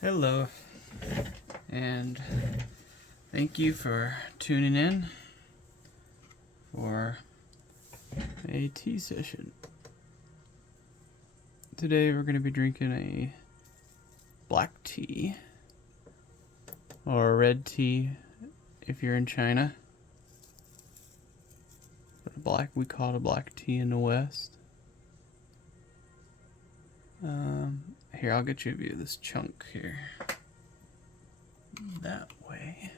Hello, and thank you for tuning in for a tea session. Today we're going to be drinking a black tea, or a red tea if you're in China. But black, we call it a black tea in the West. Here, I'll get you a view of this chunk here. That way.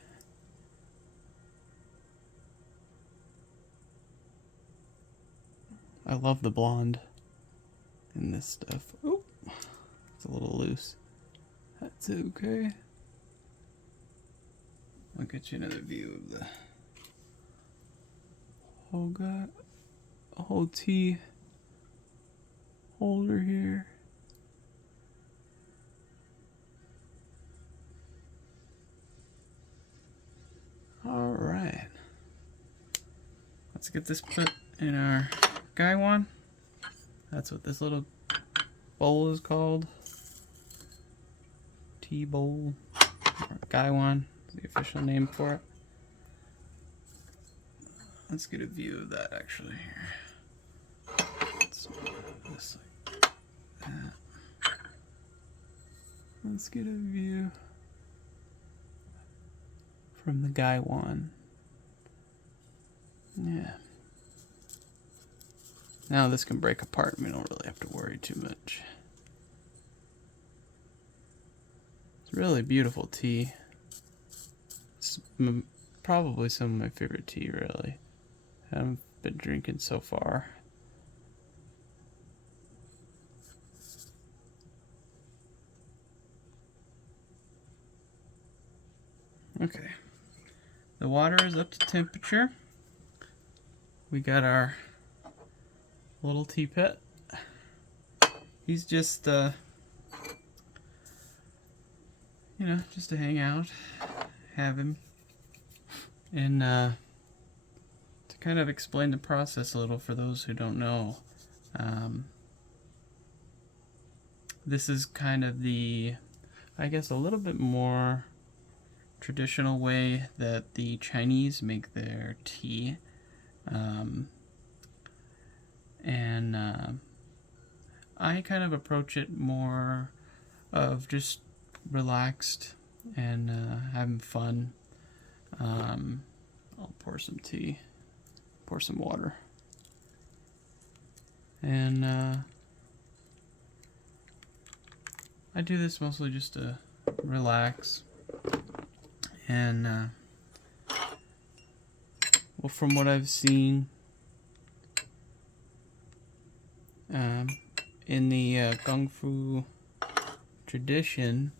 I love the blonde in this stuff. Oh, it's a little loose. That's okay. I'll get you another view of the whole tea holder here. Alright. Let's get this put in our gaiwan. That's what this little bowl is called. Tea bowl. Or gaiwan is the official name for it. Let's get a view of that actually here. Let's move this like that. Let's get a view from the gaiwan. Yeah. Now this can break apart and we don't really have to worry too much. It's really beautiful tea. It's probably some of my favorite tea, really. I've been drinking so far. Okay. The water is up to temperature. We got our little tea pet. He's just, just to hang out, have him, and to kind of explain the process a little for those who don't know. This is kind of the, I guess, a little bit more traditional way that the Chinese make their tea. I kind of approach it more of just relaxed and having fun. I'll pour some tea, pour some water, and I do this mostly just to relax. And well, from what I've seen in the Kung Fu tradition,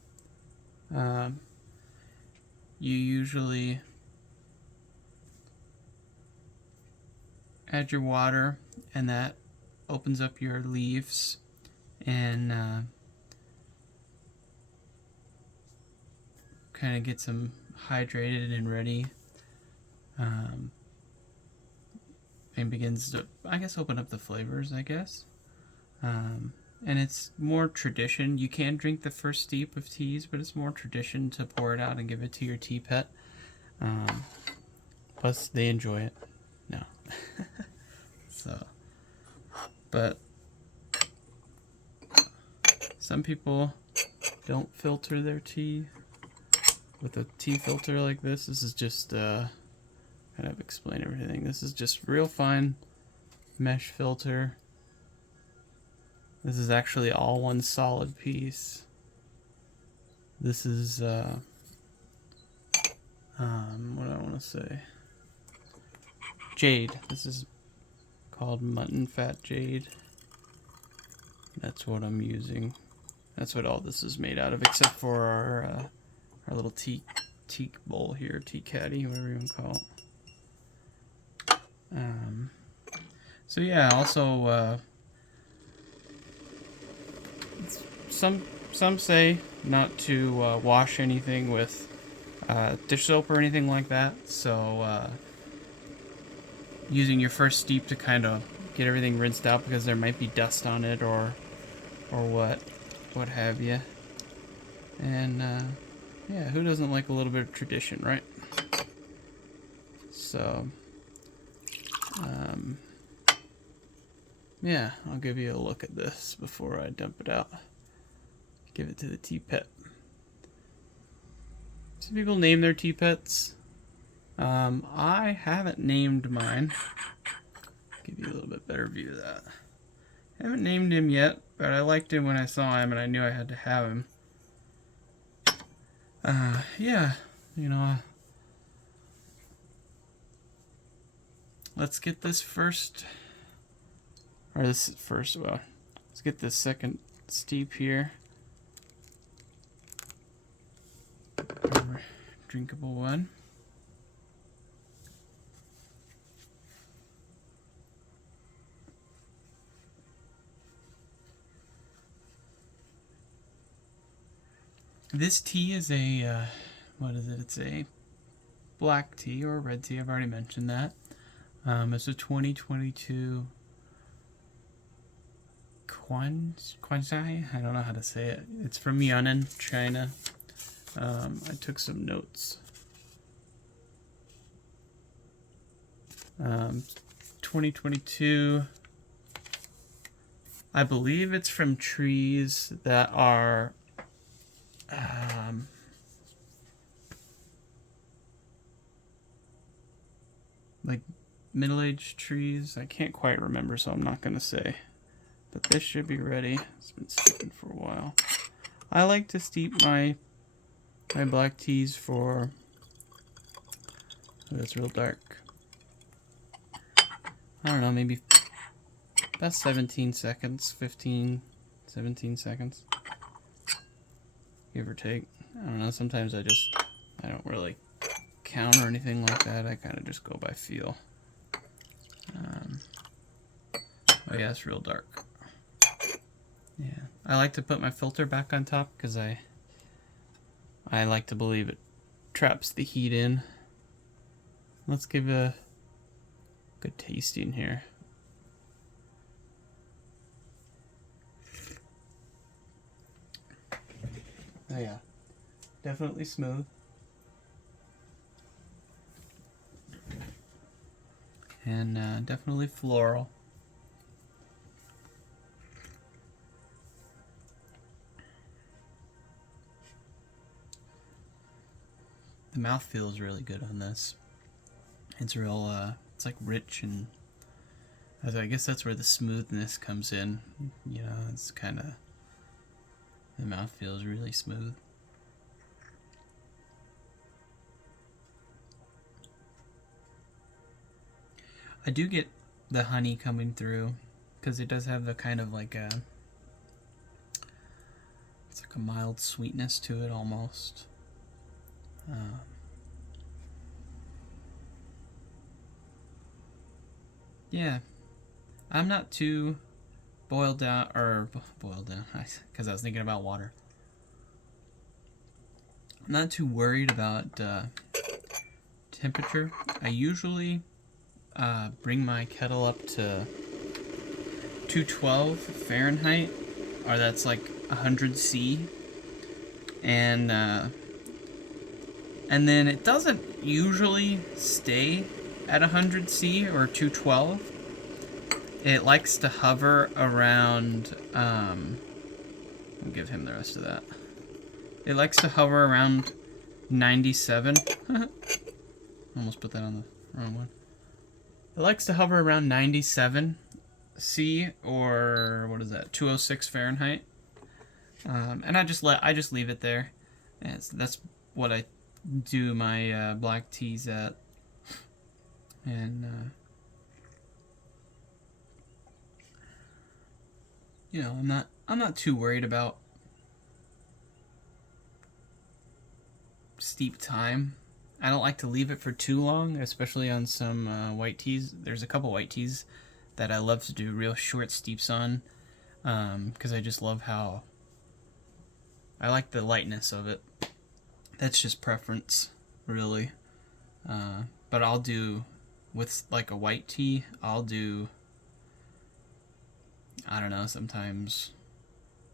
you usually add your water, and that opens up your leaves and kind of gets them hydrated and ready, and begins to, I guess, open up the flavors, I guess. And it's more tradition. You can drink the first steep of teas, but it's more tradition to pour it out and give it to your tea pet. Plus, they enjoy it. No. So, but some people don't filter their tea with a tea filter like this. This is just kind of explain everything. This is just real fine mesh filter. This is actually all one solid piece. This is what I want to say, jade. This is called mutton fat jade. That's what I'm using. That's what all this is made out of, except for our little tea bowl here, tea caddy, whatever you want to call it. So yeah, also some say not to wash anything with dish soap or anything like that. So using your first steep to kind of get everything rinsed out, because there might be dust on it or what have you. And yeah, who doesn't like a little bit of tradition, right? So yeah, I'll give you a look at this before I dump it out. Give it to the tea pet. Some people name their tea pets. I haven't named mine. Give you a little bit better view of that. I haven't named him yet, but I liked him when I saw him and I knew I had to have him. Yeah, you know, let's get this first, or this first, well, let's get this second steep here. Drinkable one. This tea is a, what is it? It's a black tea or red tea. I've already mentioned that. It's a 2022 Kwanzai. I don't know how to say it. It's from Yunnan, China. I took some notes. 2022. I believe it's from trees that are like middle-aged trees. I can't quite remember, so I'm not going to say. But this should be ready. It's been steeping for a while. I like to steep my black teas for... Oh, that's real dark. I don't know, maybe about 17 seconds, 15, 17 seconds. Give or take. I don't know, sometimes I don't really count or anything like that. I kind of just go by feel. Oh yeah, it's real dark. Yeah, I like to put my filter back on top because I like to believe it traps the heat in. Let's give a good tasting here. Oh yeah, definitely smooth. And definitely floral. The mouth feels really good on this. It's real, it's like rich, and I guess that's where the smoothness comes in. You know, it's kind of, the mouth feels really smooth. I do get the honey coming through because it does have the kind of like it's like a mild sweetness to it almost. Yeah, I'm not too boiled down because I was thinking about water. I'm not too worried about temperature. I usually bring my kettle up to 212 Fahrenheit, or that's like 100 C, and then it doesn't usually stay at 100 C or 212. It likes to hover around, I'll give him the rest of that. It likes to hover around 97. Almost put that on the wrong one. It likes to hover around 97 C, or what is that, 206 Fahrenheit. And I just leave it there. And that's what I do my black teas at. And you know, I'm not too worried about steep time. I don't like to leave it for too long, especially on some white teas. There's a couple white teas that I love to do real short steeps on, because I just love how I like the lightness of it. That's just preference, really. But I'll do, with like a white tea, I'll do, I don't know, sometimes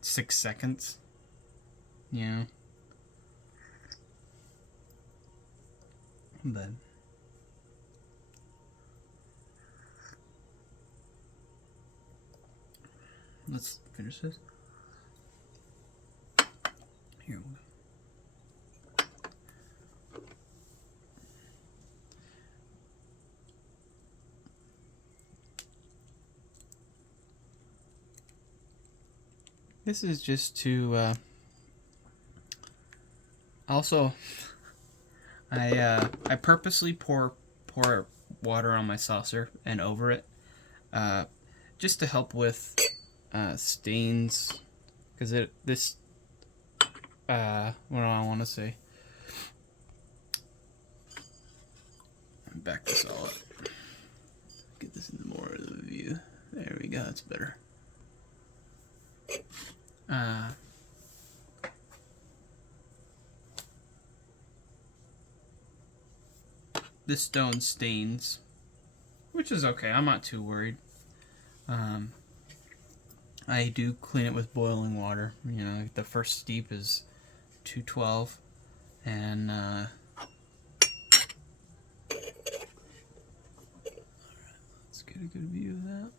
6 seconds. You know, But let's finish this. Here we go. This is just to also I purposely pour water on my saucer and over it just to help with stains, because what do I want to say? Back this all up. Get this into more of the view. There we go. That's better. This stone stains, which is okay. I'm not too worried. I do clean it with boiling water. You know, the first steep is 212, and let's get a good view of that.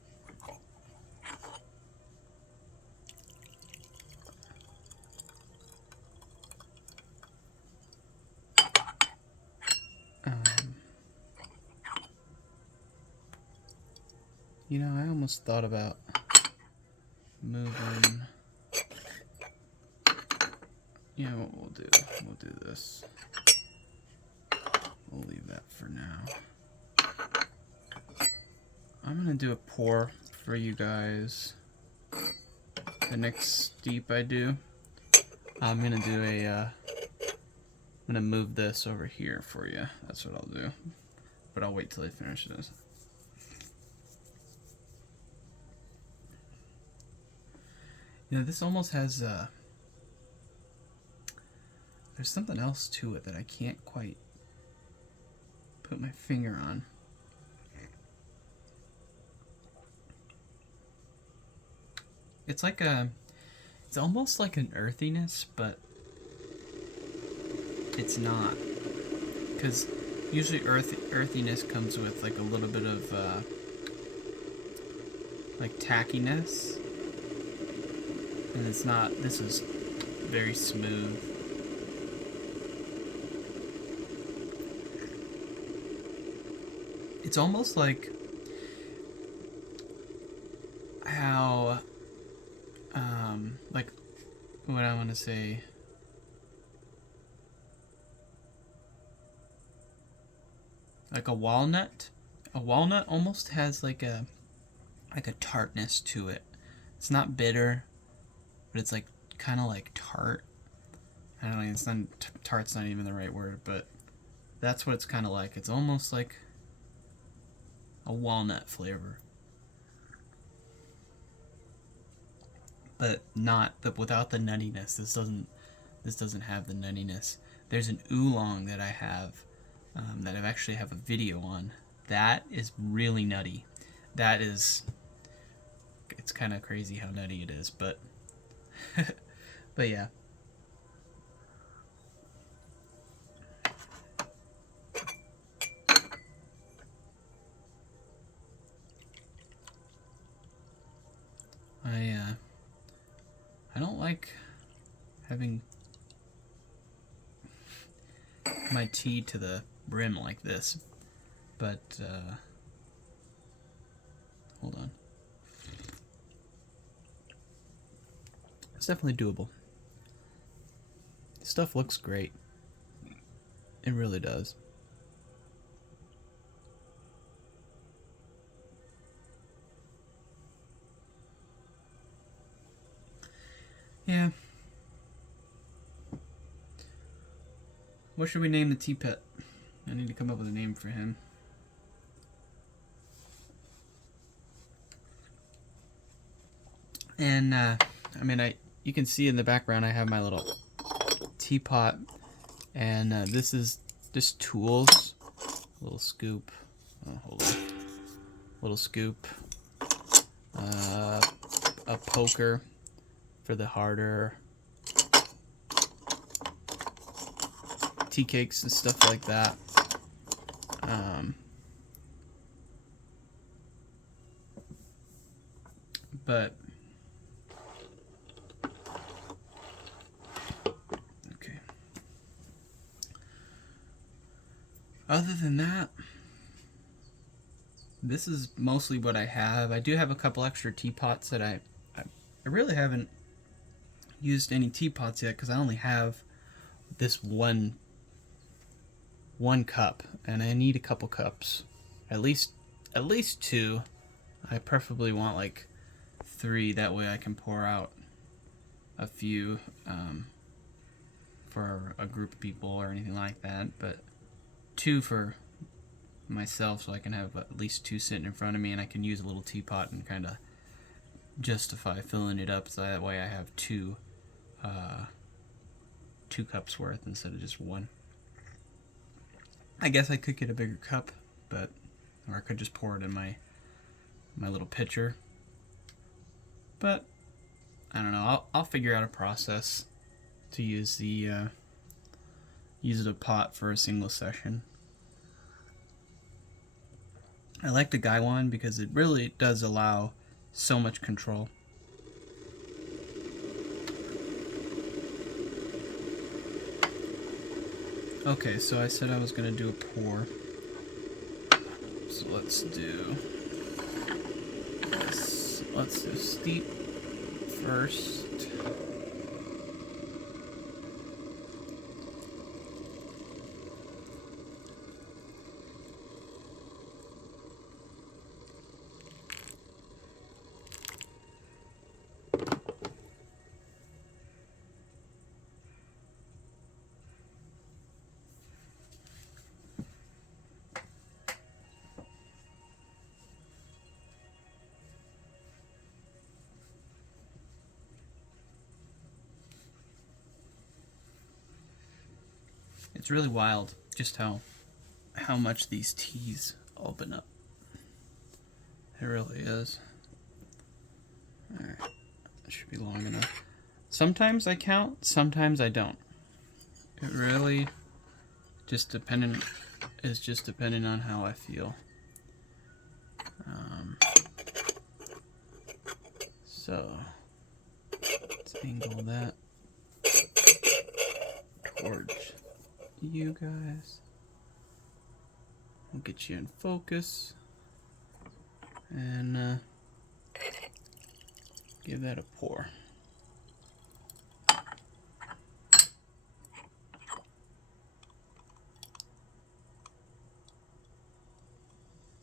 You know, I almost thought about moving. You know what we'll do? We'll do this. We'll leave that for now. I'm gonna do a pour for you guys. The next steep I do, I'm gonna do I'm gonna move this over here for you. That's what I'll do. But I'll wait till I finish this. You know, this almost has there's something else to it that I can't quite put my finger on. It's like it's almost like an earthiness, but it's not. Because usually earthiness comes with like a little bit of like tackiness. And it's not, this is very smooth. It's almost like how, like, what I want to say, like a walnut. A walnut almost has like a tartness to it. It's not bitter, but it's like kind of like tart. I don't know, it's not, tart's not even the right word, but that's what it's kind of like. It's almost like a walnut flavor, but without the nuttiness. This doesn't have the nuttiness. There's an oolong that I have that I actually have a video on. That is really nutty. It's kind of crazy how nutty it is, but but yeah. I don't like having my tea to the brim like this, but hold on. It's definitely doable. Stuff looks great. It really does. Yeah. What should we name the tea pet? I need to come up with a name for him. And I mean, you can see in the background I have my little teapot, and this is just tools. A little scoop. Oh, hold on. Little scoop. A poker for the harder tea cakes and stuff like that. But okay. Other than that, this is mostly what I have. I do have a couple extra teapots that I really haven't used any teapots yet because I only have this one cup, and I need a couple cups, at least two. I preferably want like 3, that way I can pour out a few for a group of people or anything like that, but 2 for myself so I can have at least 2 sitting in front of me, and I can use a little teapot and kind of justify filling it up so that way I have 2 cups worth instead of just 1. I guess I could get a bigger cup, but or I could just pour it in my little pitcher. But I don't know. I'll figure out a process to use the pot for a single session. I like the Guy one because it really does allow so much control. Okay, so I said I was gonna do a pour. So let's do this. Let's do steep first. It's really wild just how much these teas open up. It really is. Alright, that should be long enough. Sometimes I count, sometimes I don't. It really just depending on how I feel. So let's angle that towards you guys. We'll get you in focus and give that a pour.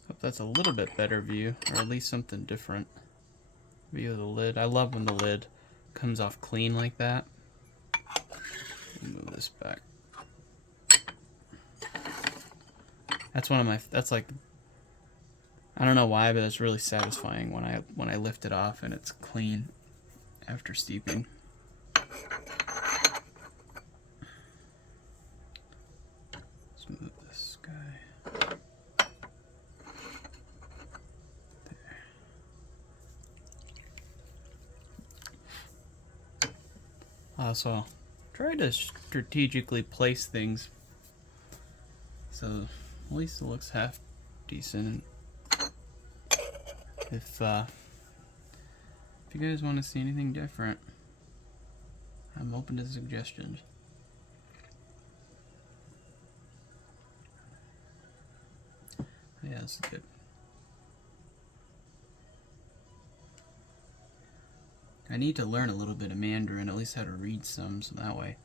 Hope that's a little bit better view, or at least something different. View of the lid. I love when the lid comes off clean like that. Move this back. That's one of my. That's like. I don't know why, but it's really satisfying when I lift it off and it's clean after steeping. Let's move this guy. There. So try to strategically place things so at least it looks half decent. If you guys want to see anything different, I'm open to suggestions. Yeah, that's good. I need to learn a little bit of Mandarin, at least how to read some, so that way.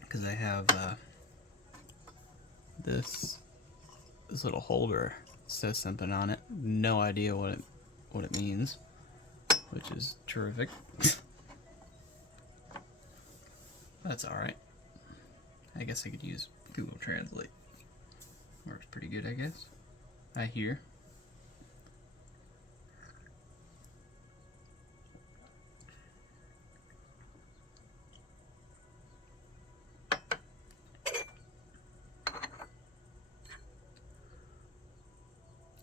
Because I have this little holder. Says something on it. No idea what it means, which is terrific. That's all right. I guess I could use Google Translate. Works pretty good, I guess. I hear.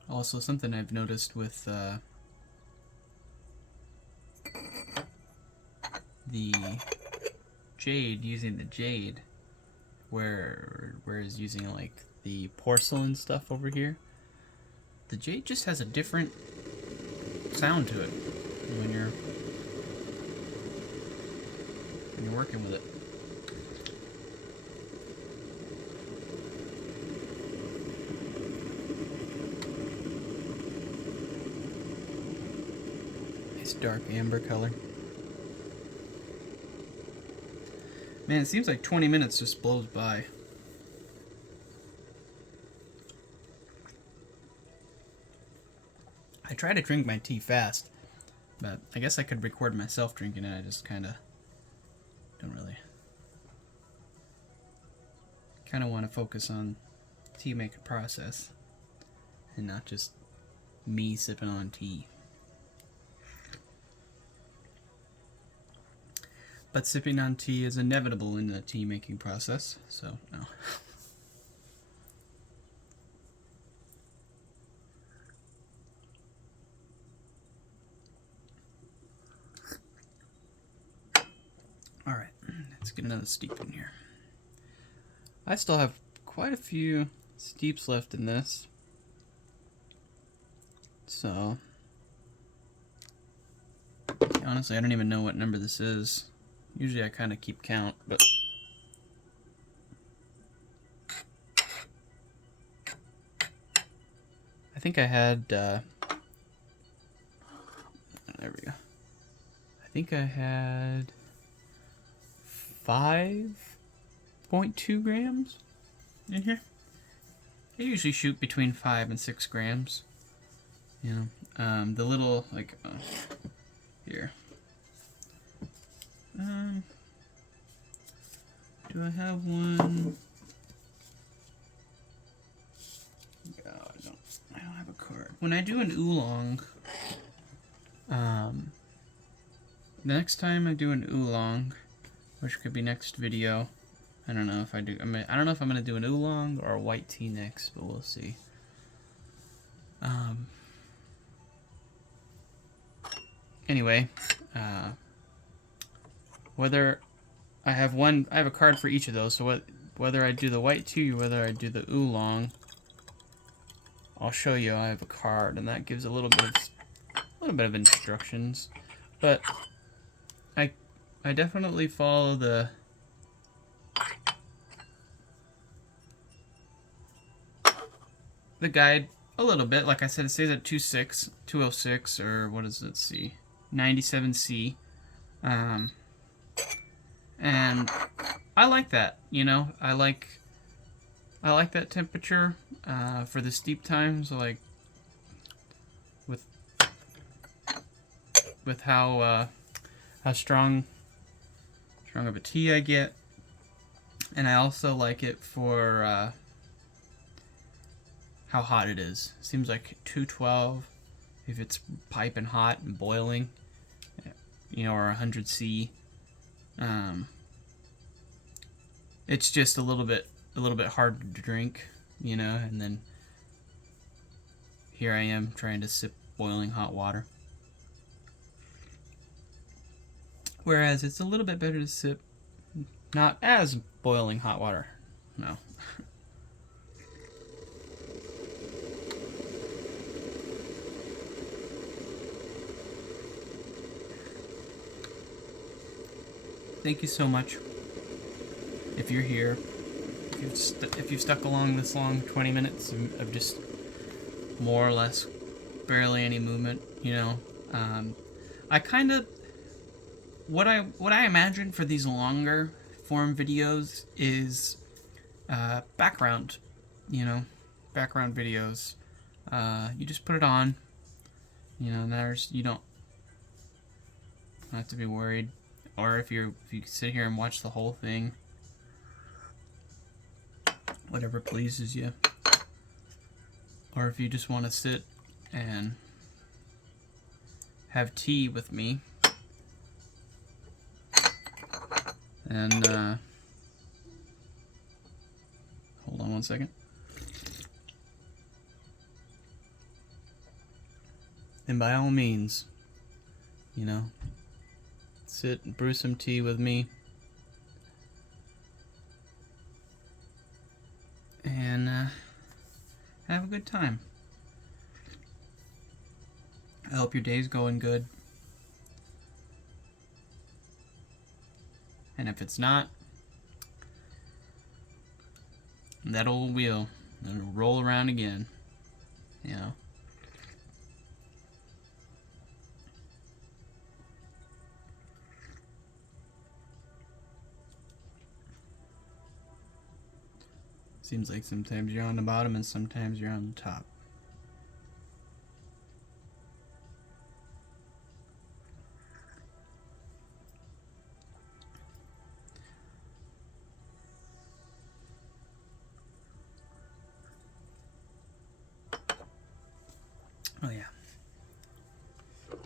Also, something I've noticed with the jade, using the jade, whereas using like the porcelain stuff over here, the jade just has a different sound to it when you're working with it. Nice dark amber color. Man, it seems like 20 minutes just blows by. I try to drink my tea fast, but I guess I could record myself drinking it. I just kind of don't really. Kind of want to focus on tea making process and not just me sipping on tea. But sipping on tea is inevitable in the tea making process, so no. Alright, let's get another steep in here. I still have quite a few steeps left in this. So, honestly, I don't even know what number this is. Usually I kind of keep count, but I think I had, there we go. I think I had 5.2 grams in here. I usually shoot between 5 and 6 grams. You know, the little, like, here. Do I have one? No, I don't have a card. When I do an oolong, the next time I do an oolong, which could be next video, I don't know if I do. I don't know if I'm gonna do an oolong or a white tea next, but we'll see. Anyway, whether I have a card for each of those. So whether I do the white tea or whether I do the oolong, I'll show you. I have a card, and that gives a little bit of instructions. But I definitely follow the guide a little bit. Like I said, it stays at 206, or what does it see? 97C. And I like that, you know. I like that temperature for the steep times, like with how strong of a tea I get, and I also like it for how hot it is. Seems like 212 if it's piping hot and boiling, you know, or 100C. It's just a little bit hard to drink, you know, and then here I am trying to sip boiling hot water. Whereas it's a little bit better to sip not as boiling hot water. No. Thank you so much. If you're here, if you've stuck along this long, 20 minutes of just more or less barely any movement, you know, I kind of what I imagine for these longer form videos is background, you know, background videos. You just put it on, you know, and you don't have to be worried. Or if you sit here and watch the whole thing, whatever pleases you. Or if you just want to sit and have tea with me, and hold on one second. And by all means, you know, sit and brew some tea with me. and have a good time. I hope your day's going good. And if it's not, that old wheel, it'll roll around again, you know. Seems like sometimes you're on the bottom and sometimes you're on the top. Oh yeah.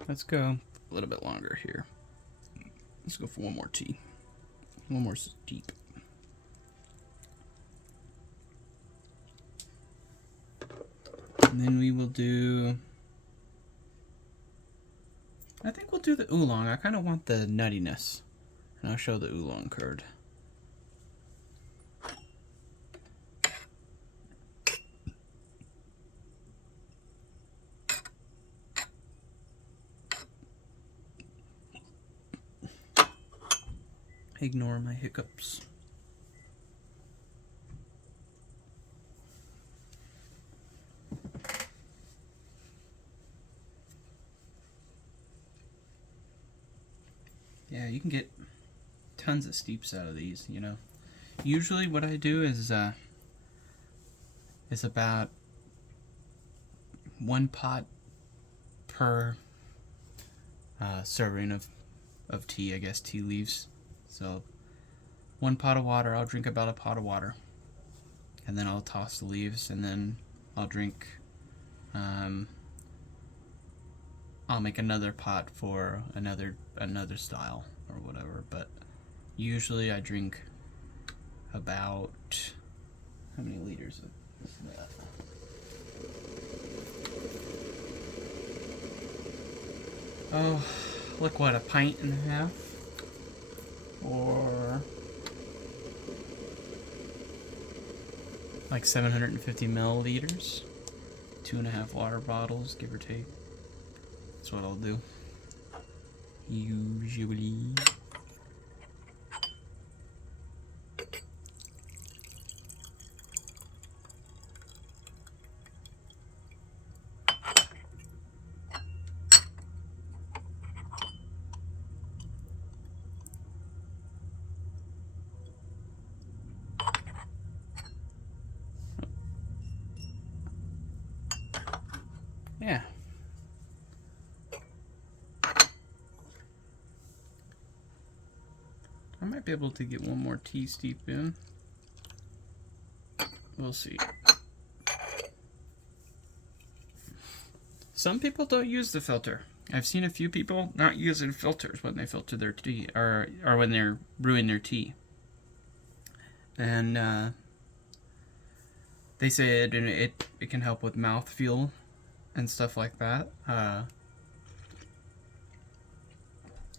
Let's go a little bit longer here. Let's go for one more tea. One more steep. And then we will do... I think we'll do the oolong. I kind of want the nuttiness. And I'll show the oolong curd. Ignore my hiccups. Yeah, you can get tons of steeps out of these, you know. Usually what I do is about 1 pot per serving of tea, I guess, tea leaves. So 1 pot of water, I'll drink about a pot of water. And then I'll toss the leaves, and then I'll drink, I'll make another pot for another style or whatever. But usually I drink about, how many liters of that? Oh, look, what, 1.5 pints? Or like 750 milliliters. 2.5 water bottles, give or take. That's what I'll do. Usually. Yeah. I might be able to get one more tea steep in. We'll see. Some people don't use the filter. I've seen a few people not using filters when they filter their tea, or when they're brewing their tea. And they say it can help with mouthfeel and stuff like that. I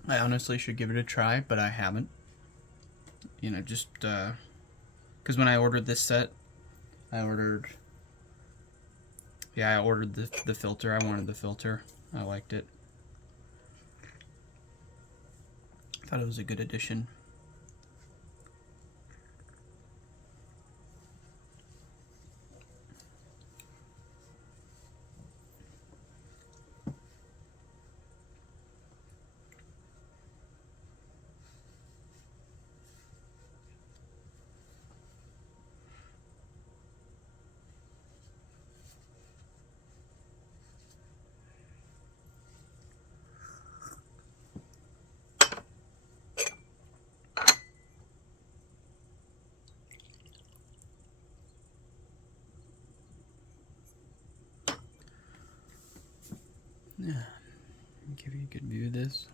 honestly should give it a try, but I haven't. You know, just because when I ordered this set, I ordered the filter. I wanted the filter. I liked it. Thought it was a good addition. Yeah, give you a good view of this.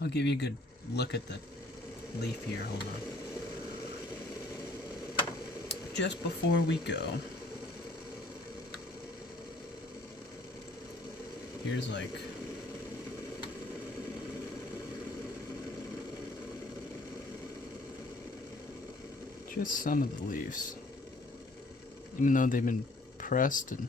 I'll give you a good look at the leaf here. Hold on. Just before we go, here's like just some of the leaves, even though they've been pressed and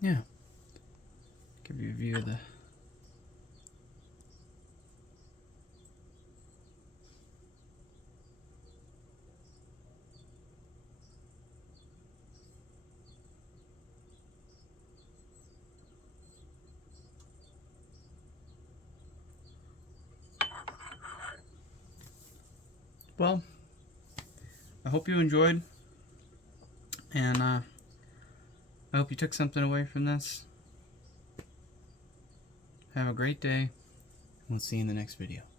yeah, give you a view of the well, I hope you enjoyed, and I hope you took something away from this. Have a great day. We'll see you in the next video.